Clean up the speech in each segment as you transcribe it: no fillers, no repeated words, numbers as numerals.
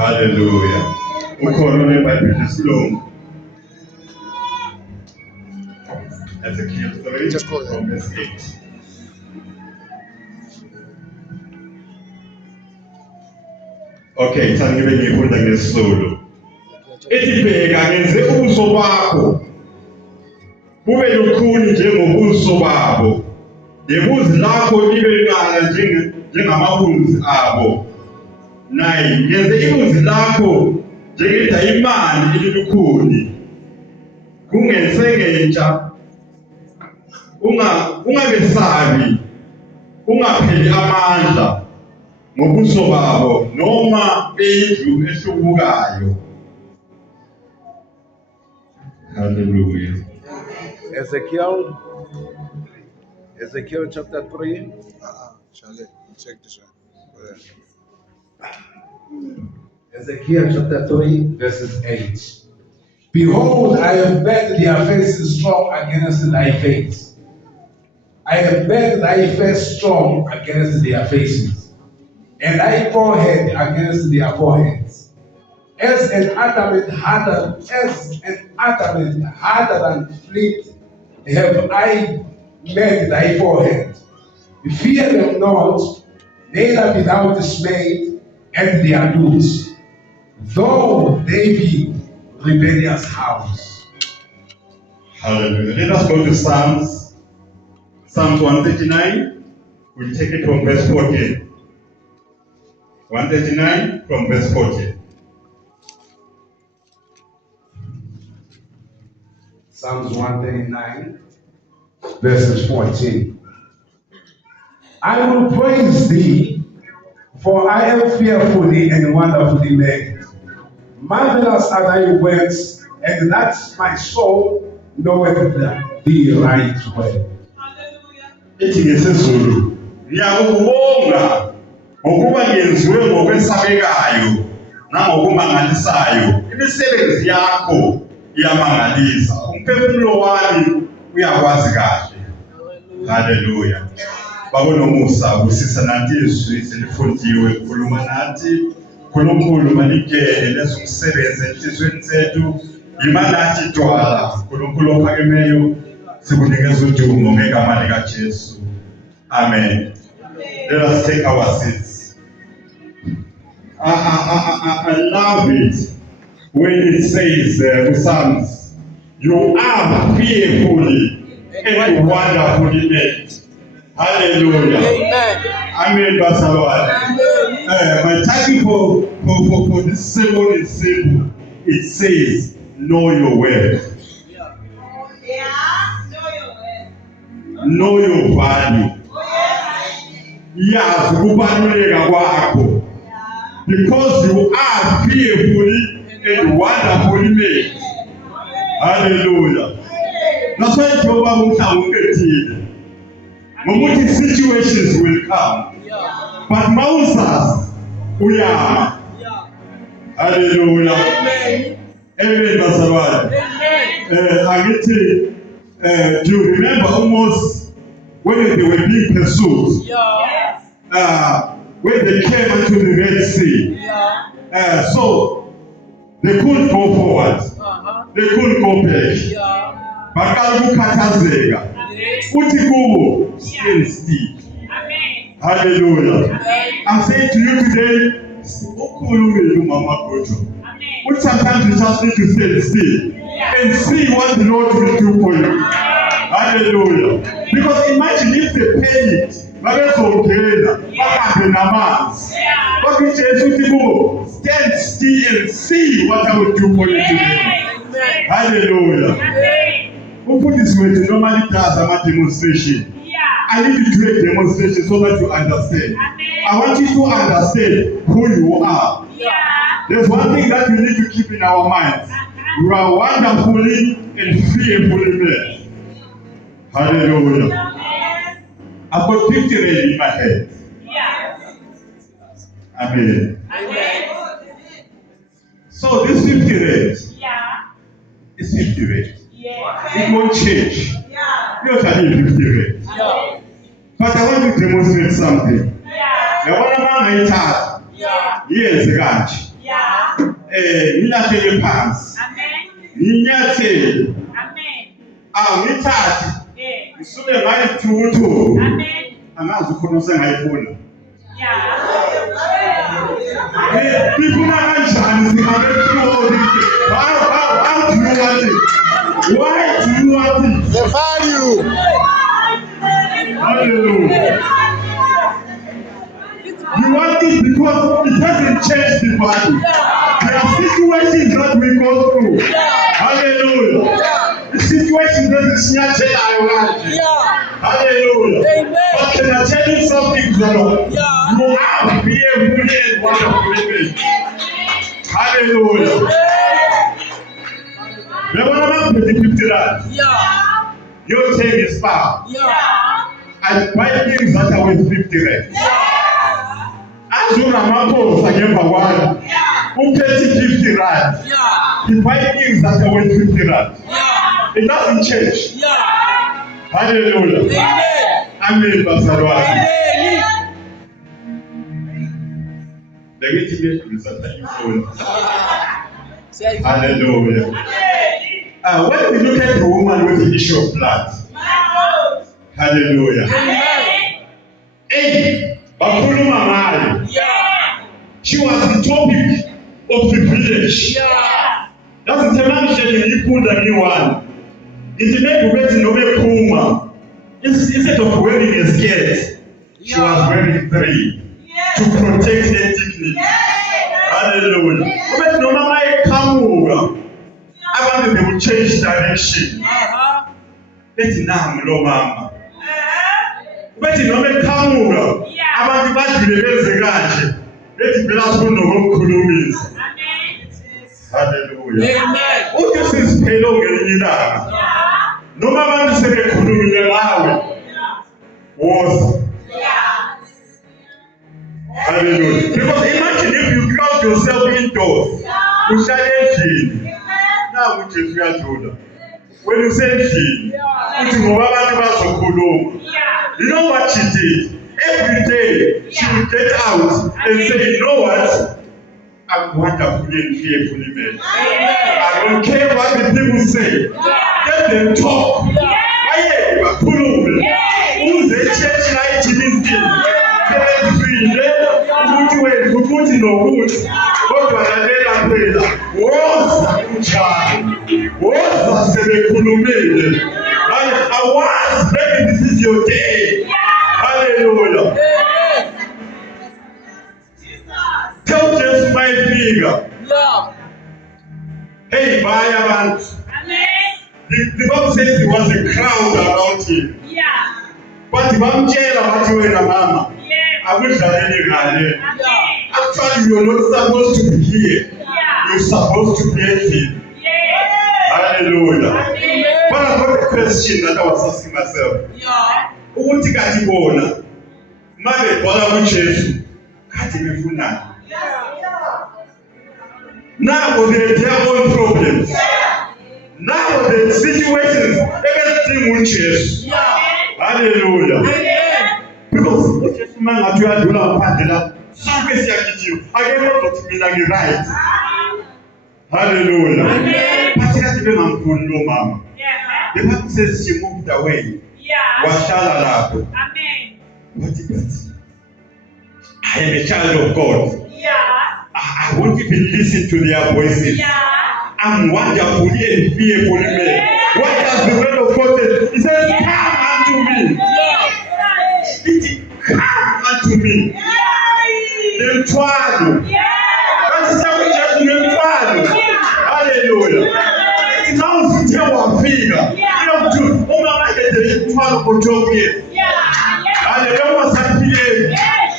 Hallelujah. Ukhona neBhayibheli lesilungu. Ezekiel 3 Just go there. from verse 8. Okay, ngibe ngifunda ngesizulu. Ethi bheka ngenze ubuso bakho bube lukhuni njengobuso babo. Nebuzi lakho libe liqala njengamabunzi abo. Nayi ngenze ibuzi lakho njengedayimani elilukhuni. Kungensengentsha ungabesabi ungapheli amandla ngobuso babo noma beyindlu ehlubukayo. Hallelujah. Ezekiel chapter 3. Charlie, check this one. Ezekiel chapter 3, verses 8. Behold, I have made their faces strong against thy face. I have made thy face strong against their faces, and thy forehead against their foreheads. As an adamant harder than flint, have I made thy forehead. Fear them not, neither be thou dismayed at their doings, though they be rebellious house. Hallelujah. Let us go to Psalms 139. We'll take it from verse 14. 139 from verse 14. Psalms 139, verses 14. I will praise thee, for I am fearfully and wonderfully made. Marvelous are thy works, and that my soul knoweth thee right well. Ethi ngesizulu ngiyakubonga ngokuba ngenziwe ngokwesabekayo nangokumangalisayo. Imisebenzi yakho iyamangalisa. Umphefumulo wami uyakwazi kahle. Hallelujah. Bakonomusa kusisa nathi izwi selifundiwe kukhuluma nathi. Nkulunkulu manikele lezomsebenzi enhlizweni zethu. Imanathi twala. Nkulunkulu ophakemeyo sikunikeza udumo ngegama likaJesu. Amen. Let us take our seats. I love it when it says Psalms, you are fearfully and wonderfully made. Hallelujah. Amen. Amen, Basalwa. My title for this sermon is simple. It says, know your worth. Know your value. Yes, kubaluleka kwakho. Because you are fearfully and wonderfully made. Hallelujah. That's why Jehovah umhlawunkethile. Ngokuthi situations will come. But Moses uyama. Hallelujah. Amen, Basawadi. Do you remember almost when they were being pursued? When they came into the Red Sea. So they couldn't go forward. They couldn't go back. Bakukhathazeka. Uthi kubo, stand still. Hallelujah. I'm saying to you today, sometimes you just need to stand still and see what the Lord will do for you. Hallelujah. Because imagine if they panicked, stand still and see what I will do for you today. Hallelujah. Open this way to normally does a demonstration. I need to do a demonstration so that you understand. I want you to understand who you are. There's one thing that we need to keep in our minds. You are wonderfully and fearfully made. Hallelujah. I've got 50 ready in my head. Amen. So this 50 rate is 50 rate. It won't change. You're telling 50 rate. But I want to demonstrate something. The one man I taught years ago. ngilahlele phansi nginyathele ngithathe ngisuke ngayithuthu angazi khona usengayifuna ifuna kanjani singabe through how do you want it? Why do you want it? The value. Hallelujah. You want it because it doesn't change the value. There are situations that we go through. Hallelujah. The situation doesn't snatch it away. Hallelujah. Amen. But can I tell you something, brother? You have to be a brilliant wonderful living. Hallelujah. Never mind the 50 rand. Your time is far. I buy things that are worth 50 rand. As you remember, I never one. Who pays 50 rand? He buy things that are worth 50 rand. It doesn't change. Hallelujah. Amen, Pastor Roy. The great is hallelujah. When we look at the woman with the issue of blood, hallelujah. Hey, Bakuluma Mari. She was the topic of the village. That's the man she put a new one. It's a way to know Puma. Instead of wearing a skirt, she was wearing 3 to protect her dignity. Hallelujah. But no matter come over, I want them to change direction. Let's now, no mama. But no matter come over, I want to be the best. Let's be last one of Kulumis. Hallelujah. Amen. What is this fellow getting no matter the second Kulumi was. Hallelujah. Because imagine if you close yourself indoors, you shall now which is real shoulder. When you say she, you know what she did? Every day she would get out and say, you know what? I'm wonderfully and fearfully made. I don't care what the people say. Let them talk. Who's the church like in this day? I was maybe this is your day. Hallelujah. Tell just my finger. Hey, Bayaman. The Bible says there was a crowd around him. But if I'm jail about you and a mama, I wish that any guy. Actually, you're not supposed to be here. You're supposed to be here. Hallelujah. But I've got a question that I was asking myself. Who think I want? Mother, what are we changing? Can't even do that. Now they have their own problems. Now the situations, everything will change. Hallelujah. Because what is man at your door and something like you. I get what to me like right. Hallelujah. But that's even I'm for no mama. The Bible says she moved away. What shall I love? Amen. What is that? I am a child of God. I won't even listen to their voices. I'm wonderfully and fearfully made. What does the word of God say? He says, come unto me. Come unto me. Then twirl. That's how we just twirl. Hallelujah. Now tell our figure. You know, to my the twirl for 12 years. Hallelujah.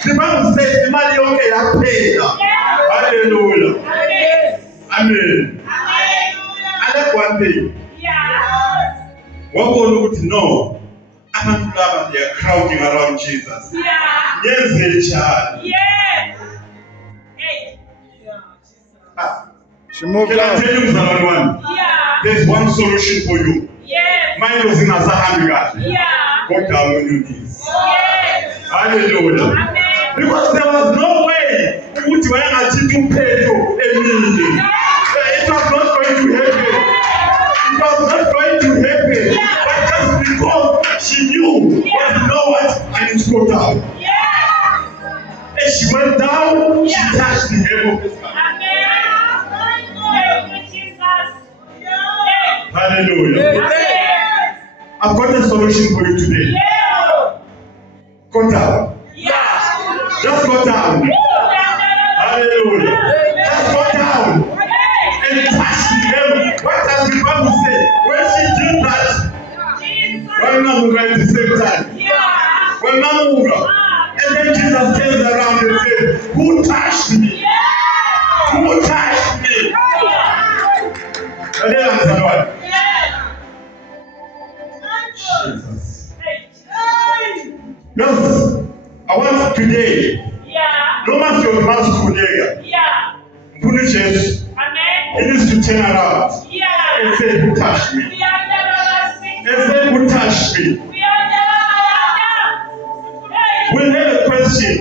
The Bible says, the money okay, I paid. Hallelujah. Amen. I like one thing. What we need to know, they are crowding around Jesus. Yes, they child. She moved Can I out. tell you number one? There's one solution for you. Mine was in Azahamika. Go down on your knees. Hallelujah. Because there was no way which way I to pay you a million. down. As she went down, she touched the hem of his garment. Hallelujah. I've got a solution for you today. Go down. Just go down. Hallelujah. Just go down and touch the hem. What does the Bible say? When she did that, when Namu went the same time. When Namu and then Jesus turns around and says, who touched me? Who touched me? And then answer what? Jesus. Yes. I want today. No matter your mask today. Punish Jesus. He needs to turn around and say, who touched me? And say, who touched me? We have a question.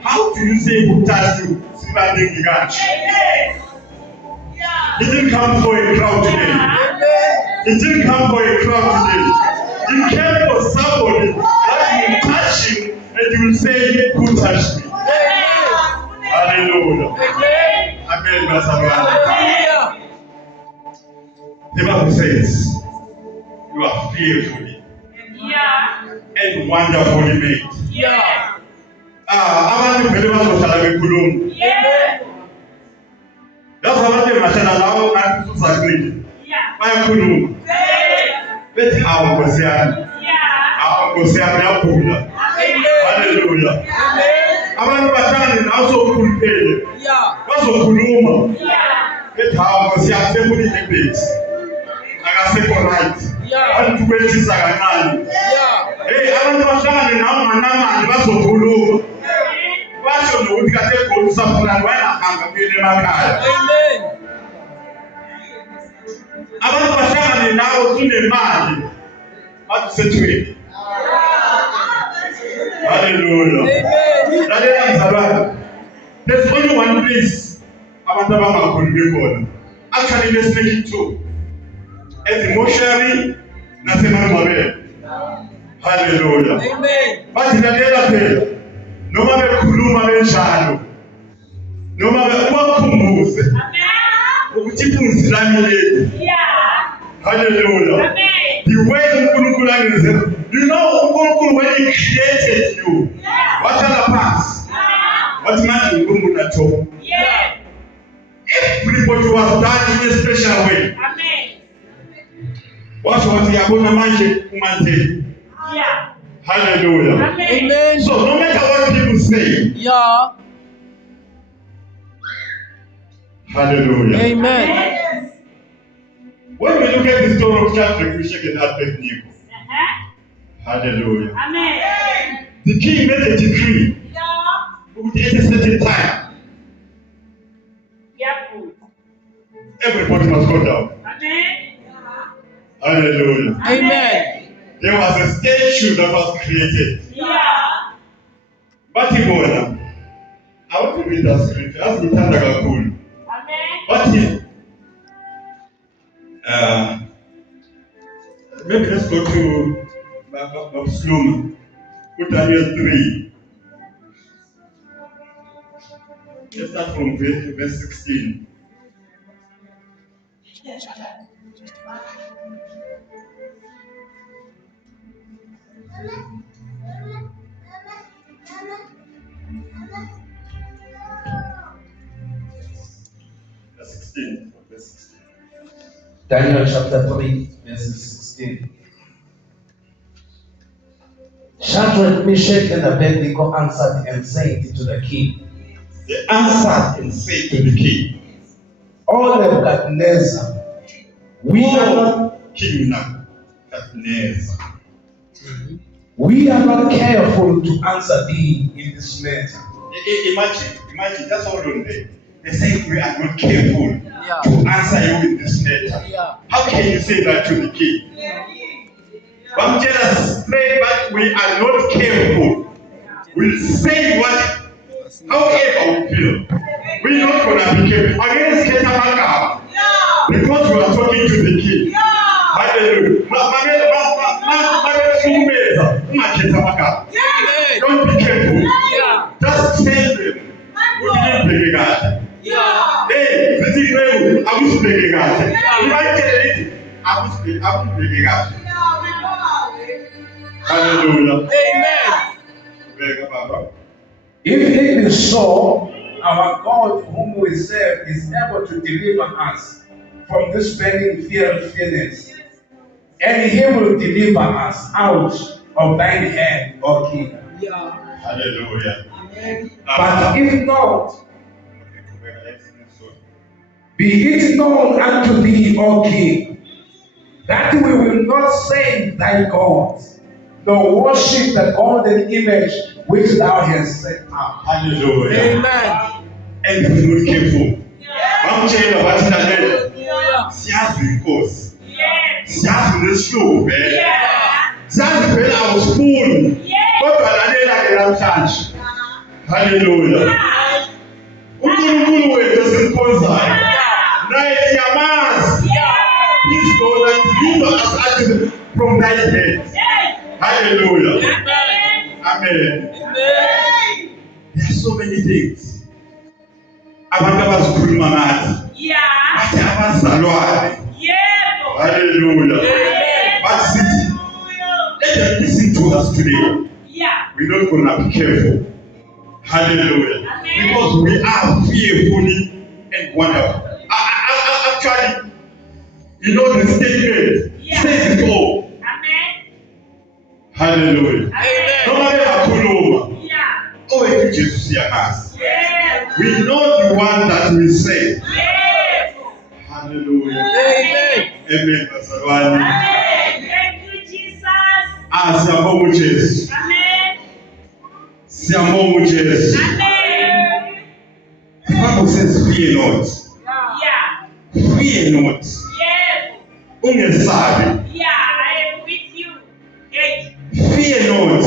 How do you say who touched you? He didn't come for a crowd today. He didn't come for a crowd today. He came for somebody that will touch him and you will say, who touched me? Hallelujah. Amen. The Bible says, you are fearfully and wonderfully made. Abantu vele bazohlala bekhuluma. Lapho abantu bashana lawo ngathi uzaklile. Bayakhuluma. Bethi hawu Nkosi yami. Hawu Nkosi yami yakhula. Hallelujah. Abantu bahlangane nawo sokukhuluphele. Bazokhuluma. Bethi hawu Nkosi yami sekulile base. Akasekho right. Abantu bethisa kancane. Hey, abantu bahlangane nawo manamani bazokhuluma. Basho nokuthi kade egoli usafuna wayahamba kuyele emakhaya. Abantu bahlangane nawo unemali. Bathi sethweni. Hallelujah. Lalela mzalwane. There's only one place abantu abangakhulumi khona. Actually let's make it two. At the mortuary nasemangcwabeni. Hallelujah. Bathi lalela phela. Noma bekhuluma benjalo. Noma bekhumbuze. Ukuthi iphunzi lami leli. Hallelujah. The way uNkulunkulu angenze. You know uNkulunkulu when he created you. What are the parts? What manje uNkulunkulu natho? Everybody was done in a special way. Wathi yabona manje umandeni. Hallelujah. Amen. So no matter what people say. Hallelujah. Amen. When we look at the story of Shadrach, Meshach, and Abednego. Hallelujah. Amen. The king made a decree. At a certain time. Everybody must go down. Amen. Hallelujah. Amen. There was a statue that was created. But I want to read that scripture. Ask me Tandagakul. But maybe let's go to Sluma. Put Daniel 3. Let's start from verse 16. Verse 16. Daniel chapter 3, verses 16. Shadrach, Meshach, and Abednego answered and said to the king. They answered and said to the king, O Nebuchadnezzar, we are not King Nebuchadnezzar. We are not careful to answer thee in this matter. Imagine, that's all on there. They say we are not careful to answer you in this matter. How can you say that to the king? But just straight, but we are not careful. We'll say what, however we feel. We're not going to be careful. Against Ketamaka. Because we are talking to the king. Hallelujah. ungakhetha amagama. Don't be careful. Just tell them ukuthi nibheke kahle. Hey, zithi wewe akusibheke kahle. Ibayitshele ithi akusibheke kahle. Hallelujah. Beka baba. If it is so, our God whom we serve is able to deliver us from this burning fearfulness, and he will deliver us out of thine hand, O King. Hallelujah. But if not, be it known unto thee, O King, that we will not save thy gods, nor worship the golden image which thou hast set up. Hallelujah. And if we're not careful, bamtshela bathi lalela, siyazi inkosi, siyazi nesihluku vele, siyazi vele awusifuni, kodwa lalela ke namhlanje. Hallelujah. uNkulunkulu wethu esimkhonzayo naye siyamazi. Please God and deliver us out from thy hands. Hallelujah. Amen. There are so many things abantu abazikhuluma ngathi bathi abazalwane. Hallelujah. But sithi, let them listen to us today. We're not going to be careful. Hallelujah. Because we are fearfully and wonderful. Actually, you know the statement says it all. Hallelujah. Nobody akhuluma. Owethu Jesu siyamazi. We know the one that we say. Hallelujah. Amen. Bazalwane. Thank you, Jesus. Siyabonga uJesu. Siyabonga uJesu. The Bible says, fear not. Fear not. Ungesabi. I am with you. Fear not.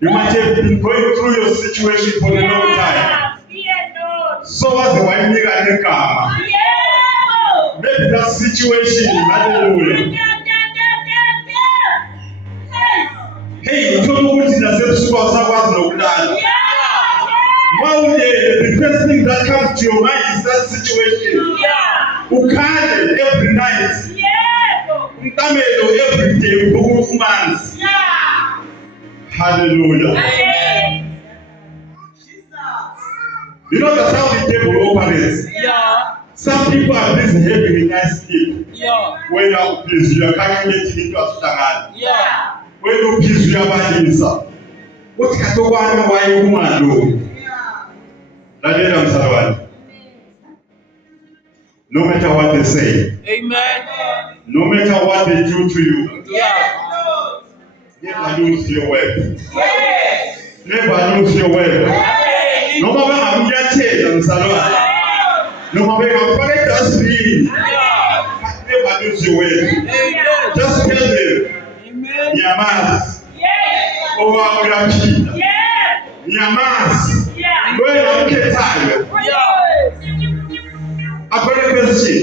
You might have been going through your situation for a long time. Fear not. So was the one negama. Maybe that situation, hallelujah. Hey, you don't know what in the same was nokulala. One day, the first thing that comes to your mind is that situation. Ukhale every night. Untamelo every day. Ubukufumanzi. Hallelujah. You know that's how the devil operates. Some people are busy having a nice sleep. When you are busy, you are calculating into a stand. When you are busy, you are buying yourself. What kind of one why you want to do? No matter what they say, no matter what they do to you, never lose your word. Never lose your word. No matter how you tell them, no matter how far it does be, never lose your word. Just tell them, Yamas, over Uraki, Yamas, when I get tired. I've got a question.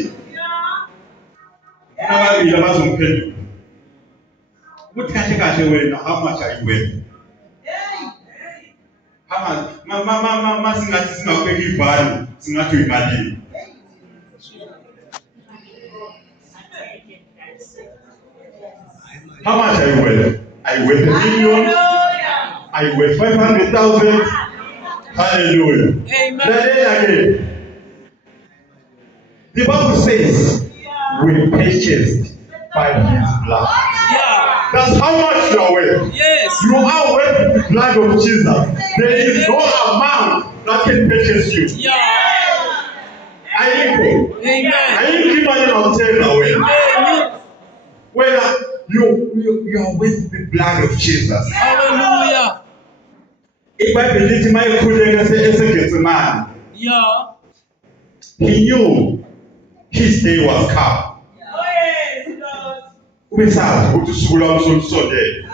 Now you must pay. What can you get away? How much are you worth? How much? Mama, singati sina kweki bali, singati imagine. How much are you worth? Are you worth $1 million? Are you worth 500,000? Hallelujah. Again. The Bible says, we purchased by his blood. That's how much you are worth. You are worth the blood of Jesus. There is no amount that can purchase you. I ain't keep money on table away. Whether you are with the blood of Jesus. Hallelujah. If I believe my couldn't say a man, he knew his day was come. Ubesazi ukuthi usuku lwami solusondele.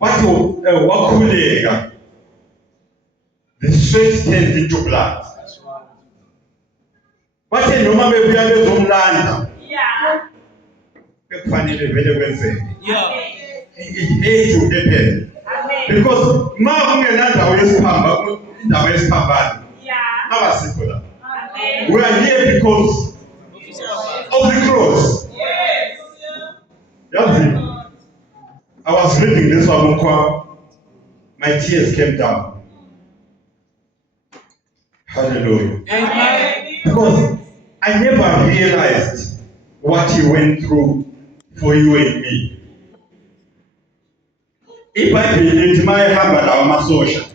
Bathi wakhuleka. The sweat turned into blood. Bathi noma bebuya bezomlanda. Bekufanele vele kwenzeke. it had to happen. Amen. Because indawo yesiphambano abasikho la. Amen. We are here because of the cross. Yazi, I was reading this one, my tears came down. Hallelujah. Amen. Because I never realized what he went through for you and me. If I believed my husband or my social,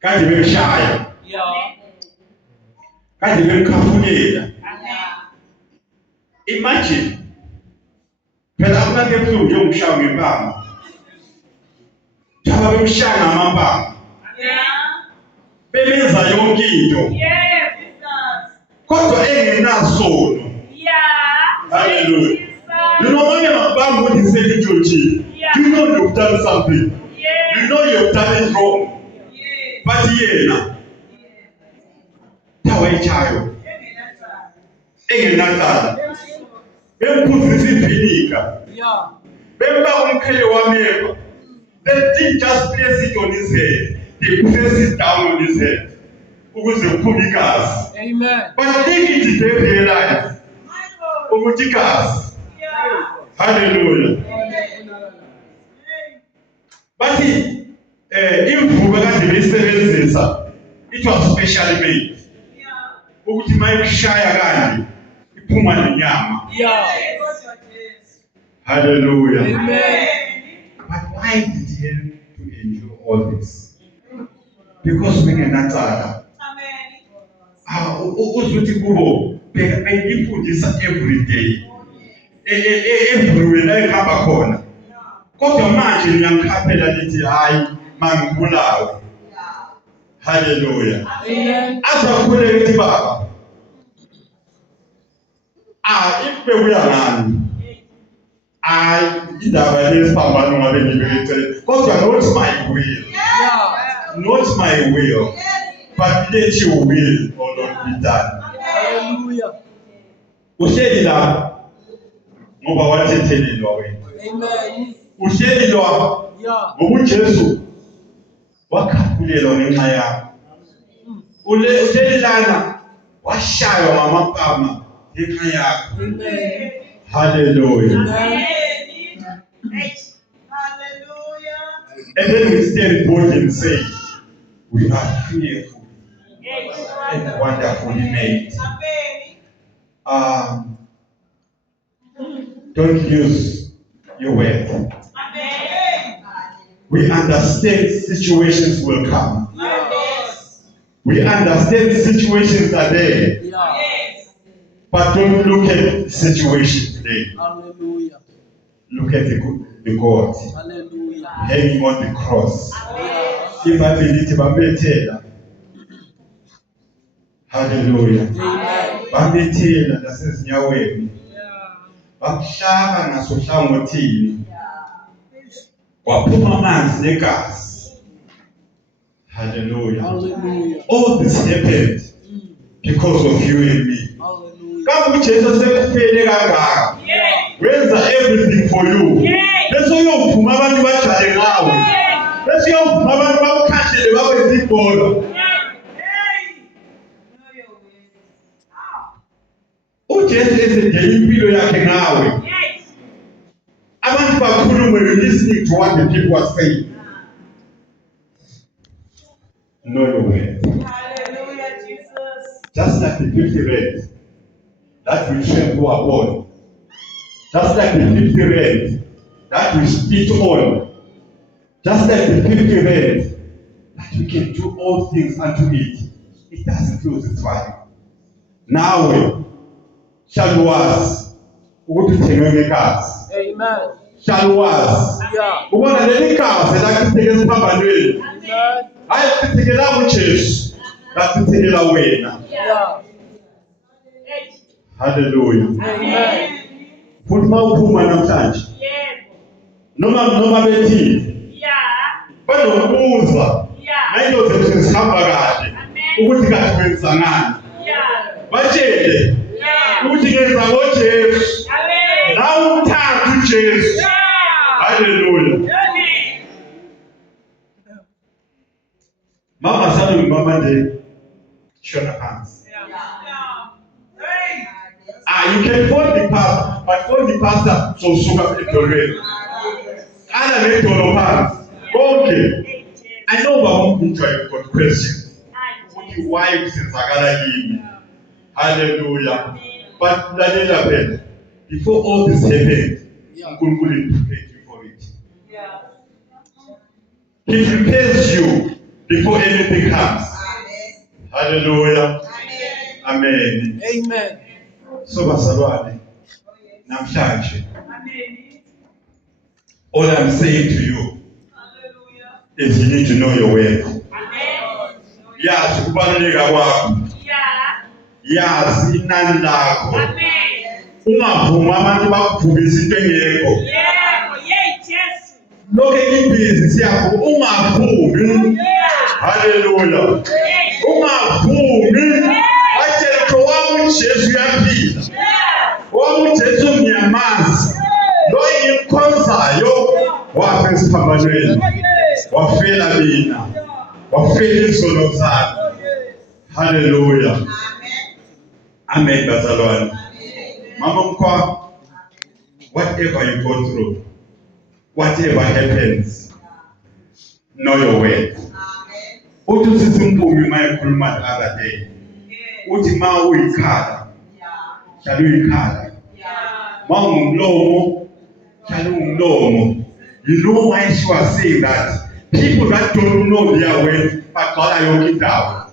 can't even shy, can't even calculate. Imagine, phela akunakebuhlungu njengokushaya ngempama. Thaba bemshaya ngamapama. Bebenza yonke into. Kodwa engenasono. Hallelujah. You know when you're bang what he said in church, you know you've done something. You know you've done it wrong. But yena, tawa ichayo. Engenathana. Bemphuzisa ivinika. Bemba umkhele wameva. They didn't just place it on his head. They placed it down on his head. Ukuze kuphume igazi. Amen. But think it they realize. Ukuthi igazi. Hallelujah. But imvume kade beyisebenzisa, it was specially made. Ukuthi mayikushaya kanje iphuma nenyama. Hallelujah. Amen. But why did he have to endure all this? Because bengenathana. Uzuthi kubo bengifundisa every day. Everywhere la ehamba khona. Kodwa manje ngiyamkhaphela lithi hayi mangibulawe. Hallelujah. Amen. Azakhule lithi baba. Ibe uyangani. Indaba lesiphambano ngabe ngibekele. Kodwa not my will. Not my will. But let your will, O Lord, be done. Hallelujah. Uhleli la ngoba wathethelelwa wena. Amen. Uhleli la ngoba uJesu wakhaphulelwa ngenxa yakho. Uhleli lana washaywa ngamapama ngenxa yakho. Amen. Hallelujah. Amen. And then we stand bold and say, we are fearful and wonderfully made. Don't use your word. We understand situations will come. We understand situations are there. But don't look at the situation today. Hallelujah. Look at the God Hallelujah. hanging on the cross. If I believe bambethela. Hallelujah. Amen. Bambethela nasezinyaweni. Bakuhlaba ngasohlangothini. Waphuma amanzi negazi. Hallelujah. Hallelujah. All this happened because of you and me. Hallelujah. Kambe uJesu sekufele kangaka. Wenza everything for you. Bese uyophuma abantu bajale ngawe. Bese uyophuma abantu bakukhahlele babe izibhola. uJesu esendele impilo yakhe ngawe. Abantu bakhulume listening to what the people are saying. Know your word. Hallelujah, Jesus. Just like the 50 rand that we trample upon. Just like the 50 rand that we spit on. Just like the 50 rand that we can do all things unto it. It doesn't lose its value. Now, shall was ukuthi uthengwe ngekazi. Amen. Shall was. Yeah. Ubona leli kazi lakutheke esiphambanweni. Amen. Hayi kuthekela uJesu. Lakuthekela wena. Yeah. Hallelujah. Amen. Futhi mawuphuma namhlanje. Noma bethi. Banokubuza. Nayo zethu zihamba kahle. Ukuthi kathi wenza ngani. Batshele ukuthi ngenza ngoJesu. Nawe umthathu kuJesu. Hallelujah. Mama sanu mama de shona hands. You can phone the pastor, but phone the pastor so suka etore. Ana me tolo hands. Okay. I know about you've got questions. Why you say Sagala him? Hallelujah. But Daniel, before all this happened, God will prepare you for it. He prepares you before anything comes. Hallelujah. Amen. Amen. So basalwane namhlanje. All I'm saying to you is you need to know your worth. Yazi ukubaluleka kwakho. Yazi inani lakho. Ungavuma abantu bakuvubisa into engekho. Lokho ibhizinisi yakho ungavumi. Hallelujah. Ungavumi. Batshela wami uJesu uyaphila. Wami uJesu ngiyamazi. Lo engimkhonzayo wafa esiphambanweni. Wafela mina. Wafela izono zami. Hallelujah. Amen, bazalwane. Mama mkwa, whatever you go through, whatever happens, know your worth. Uthi usisi Mpumi mayekhuluma the other day. Uthi ma uyikhala, hlala uyikhala. Ma ungumlomo, hlala ungumlomo. You know why she was saying that? People that don't know their worth, bagcwala yonke indawo.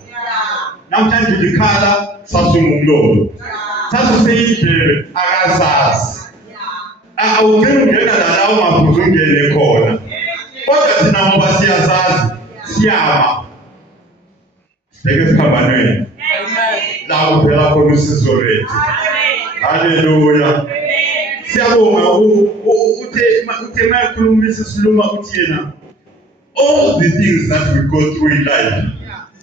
Namhlanje uyikhala, sasungumlomo. Sasuseyidlebe akazazi. Awugcina ungena la ungaphuza ungene khona. Kodwa thina ngoba siyazazi, siyama. Sibheke esiphambanweni. La kuphela khona usizo lwethu. Hallelujah. Siyabonga uthe mayakhuluma isisiluma uthi yena all the things that we go through in life,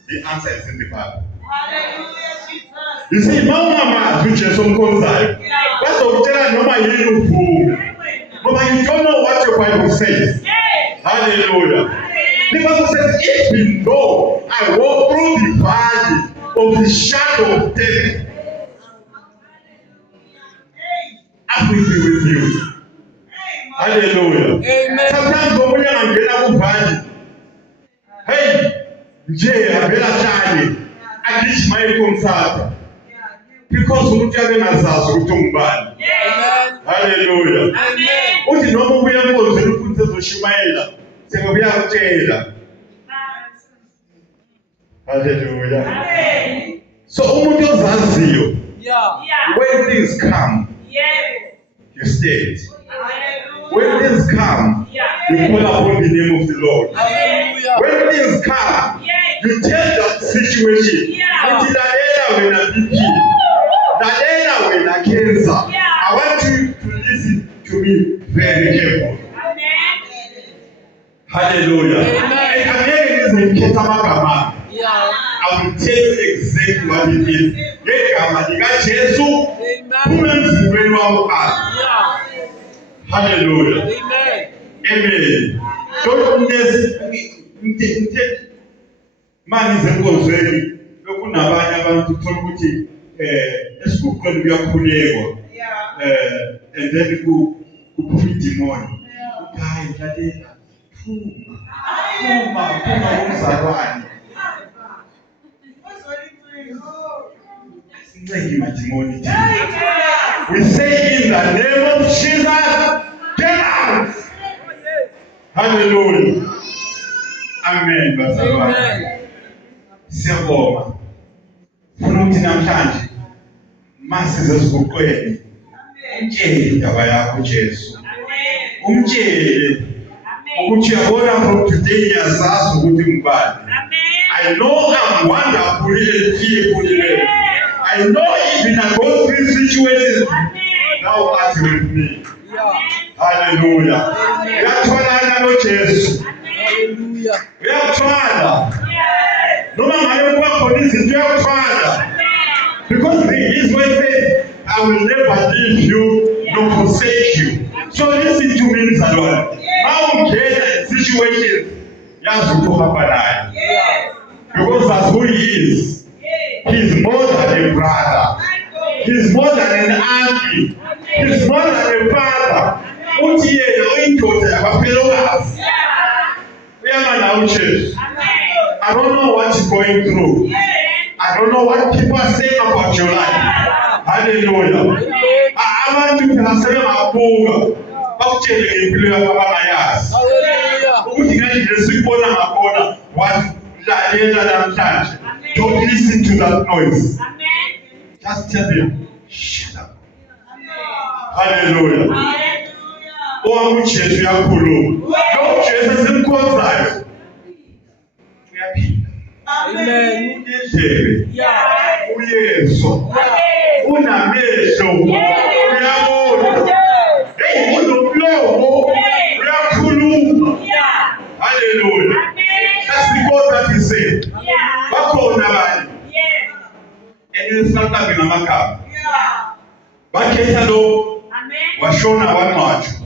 the answer is in the Bible. You see, mama uJesu omkhonzayo. Bazokutshela noma yini uvume. But you don't know what your Bible says. Hallelujah. The Bible says, even though I walk through the valley of the shadow of death, I will be with you. Hallelujah. Amen. Sometimes when I'm getting valley, hey, nje avela hlale, akithi mayikomsapha. Because umuntu yabengazazi ukuthi ungubani. Hallelujah. Amen. Uthi noma ubuya enkonzweni ufunde uzoshumayela, sengobuya kutshela. Hallelujah. Amen. So umuntu ozaziyo, Yeah. when things come, you stay. When things come, you call upon the name of the Lord. Hallelujah. When things come, you tell that situation. Uthi lalela wena BP. Lalela wena cancer. I want you to listen to me very carefully. Hallelujah. Amen. Angeke ngizikhetha amagama. Yeah. I will tell you exactly what it is. Ngegama likaJesu Amen. kumemzimbeni wamukhala. Yeah. Hallelujah. Amen. Amen. Don't manje zenkonzweni bekunabanye abantu uthola ukuthi esiguqweni kuyakhulekwa and then kuphuma idimoni. Hayi lalela phuma umzalwane. Sincengi madimoni. We say in the name of Jesus, get out. Hallelujah. Amen. Bazalwane. Amen. Siyabonga. Funa ukuthi namhlanje masize esiguqweni. Umtshele indaba yakho uJesu. Umtshele ukuthi uyabona from today ngiyazazi ukuthi ngubani. I know I'm wonderfully and fearfully. I know even I go through situations. Thou art with me. Yeah. Hallelujah. Uyathwalana noJesu. Hallelujah. Uyathwala. Noma ngabe kuba khona izinto uyathwala. Because his word says, I will never leave you nor forsake you. So listen to me, mzalwane. Mawungena situations yazi ukuthi uhamba naye. Because that's who he is. He's more than a brother. He's more than an auntie. He's more than a father. Uthi yena uyindoda yabafelokazi. Uyama nawe uChesu. I don't know what you're going through. I don't know what people are saying about your life. Hallelujah. Abantu phela sebemabuka bakutshele ngempilo yakho abangayazi. Hallelujah. Ukuthi ngeke sikubona ngakona walalela namhlanje. Don't listen to that noise. Just tell them, shut up. Hallelujah. Owami uJesu uyakhuluma. Lo Jesu simkhonzayo. Uyaphinda. Amen. Indlebe. Yeah. Uyeso. Unamehlo. Uyabona. Hey, unomlomo. Uyakhuluma. Hallelujah. That's the God that he said. Bakhona abanye. Enisaqambe ngamagama. Bakhetha lo washona wangcwatshwa.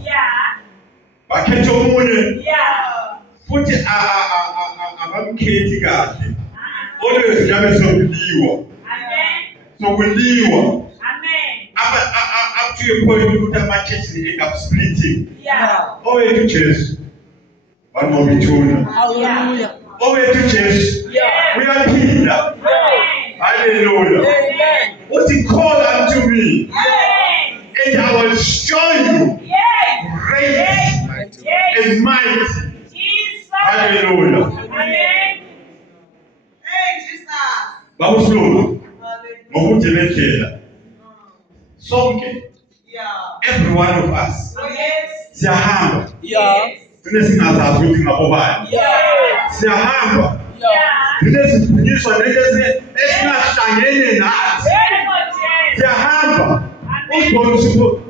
Bakhetha omunye futhi abamkhethi kahle. Always yabe sokuliwa. Sokuliwa. Up to a point ukuthi ama-churches end up splitting. Owethu Jesu banomithuna. Hallelujah. Owethu Jesu uyaphinda. Hallelujah. Amen. Uthi call unto me and I will show you grace and might. Hallelujah. Babuhlungu ngokuthi bendlela sonke, every one of us siyahamba Yeah. thina singazazi ukuthi ngabobani. Yeah. Siyahamba Yeah. thina siphunyiswa nento esingahlangene nathi. Siyahamba usibone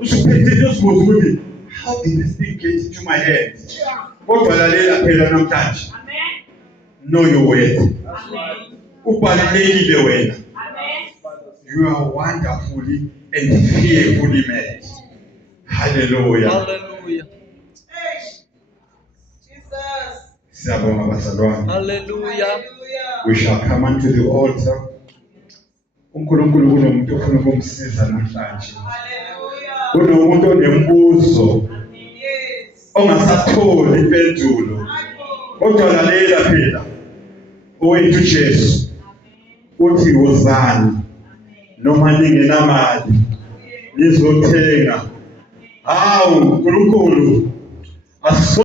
usuphethile usibuza ukuthi how did this thing get into my head? Kodwa lalela phela namhlanje. Know your worth. Ubalulekile wena. You are wonderfully and fearfully made. Hallelujah. Hallelujah. Siyabonga bazalwane. Hallelujah. We shall come unto the altar. uNkulunkulu kunomuntu ofuna ukumsiza namhlanje. Kunomuntu onembuzo ongasatholi impendulo. Kodwa lalela phela. Owethu Jesu uthi wozani noma ningenamali nizothenga. Hawu uNkulunkulu